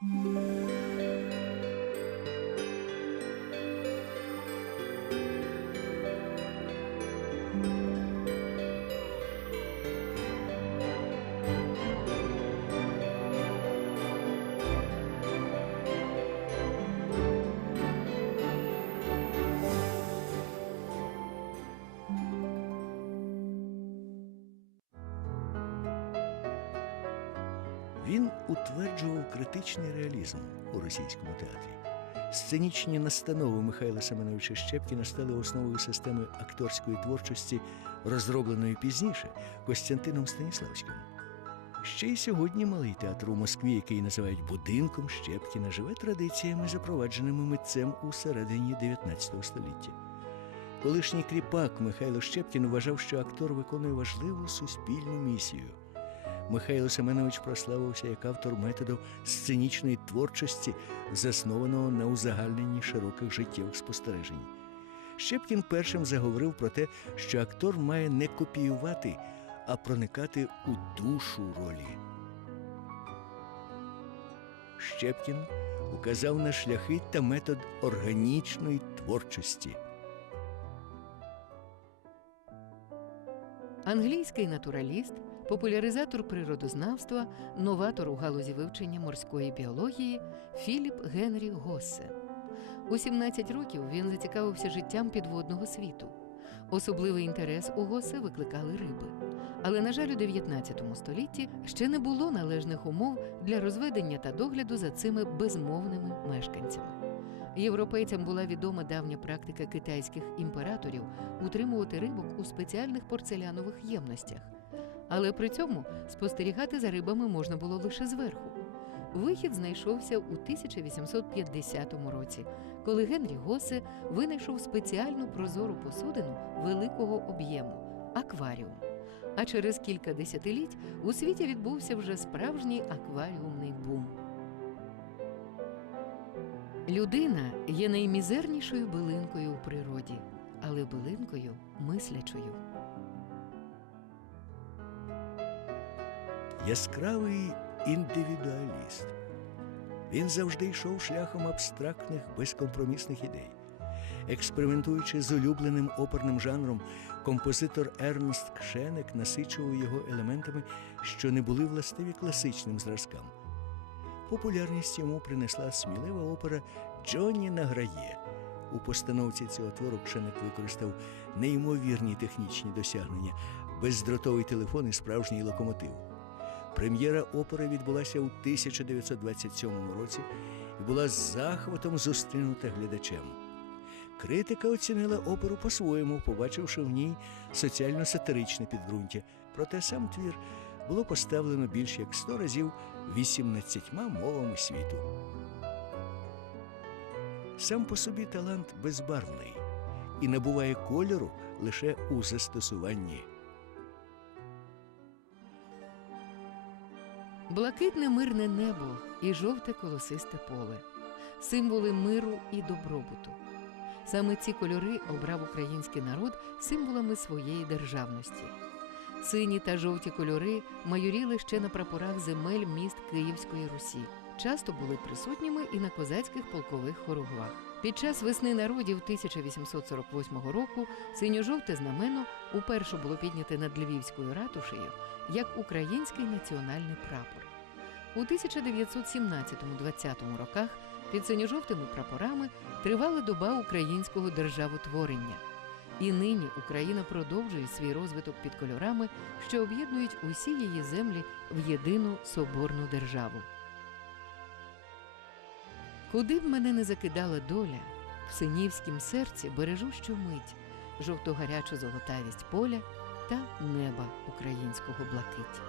Música Він утверджував критичний реалізм у російському театрі. Сценічні настанови Михайла Семеновича Щепкіна стали основою системи акторської творчості, розробленої пізніше Костянтином Станіславським. Ще й сьогодні малий театр у Москві, який називають будинком Щепкіна, живе традиціями, запровадженими митцем у середині 19 століття. Колишній кріпак Михайло Щепкін вважав, що актор виконує важливу суспільну місію. Михайло Семенович прославився як автор методу сценічної творчості, заснованого на узагальненні широких життєвих спостережень. Щепкін першим заговорив про те, що актор має не копіювати, а проникати у душу ролі. Щепкін указав на шляхи та метод органічної творчості. Англійський натураліст, популяризатор природознавства, новатор у галузі вивчення морської біології Філіп Генрі Госсе. У 17 років він зацікавився життям підводного світу. Особливий інтерес у Госсе викликали риби. Але, на жаль, у 19 столітті ще не було належних умов для розведення та догляду за цими безмовними мешканцями. Європейцям була відома давня практика китайських імператорів утримувати рибок у спеціальних порцелянових ємностях. Але при цьому спостерігати за рибами можна було лише зверху. Вихід знайшовся у 1850 році, коли Генрі Госе винайшов спеціальну прозору посудину великого об'єму акваріум. А через кілька десятиліть у світі відбувся вже справжній акваріумний бум. Людина є наймізернішою билинкою у природі, але билинкою мислячою. Яскравий індивідуаліст. Він завжди йшов шляхом абстрактних, безкомпромісних ідей. Експериментуючи з улюбленим оперним жанром, композитор Ернст Кшенек насичував його елементами, що не були властиві класичним зразкам. Популярність йому принесла смілива опера Джонні награє. У постановці цього твору Кшенек використав неймовірні технічні досягнення, бездротовий телефон і справжній локомотив. Прем'єра опери відбулася у 1927 році і була з захватом зустрінута глядачем. Критика оцінила оперу по-своєму, побачивши в ній соціально-сатиричне підґрунтя. Проте сам твір було поставлено більш як 100 разів 18 мовами світу. Сам по собі талант безбарвний і набуває кольору лише у застосуванні. Блакитне мирне небо і жовте колосисте поле символи миру і добробуту. Саме ці кольори обрав український народ символами своєї державності. Сині та жовті кольори майоріли ще на прапорах земель міст Київської Русі. Часто були присутніми і на козацьких полкових хоругвах. Під час весни народів 1848 року синьо-жовте знамено уперше було підняте над Львівською ратушею як український національний прапор. У 1917-20 роках під синьо-жовтими прапорами тривала доба українського державотворення. І нині Україна продовжує свій розвиток під кольорами, що об'єднують усі її землі в єдину соборну державу. Куди б мене не закидала доля, в синівськім серці бережу щомить жовто-гарячу золотавість поля та неба українського блакиті.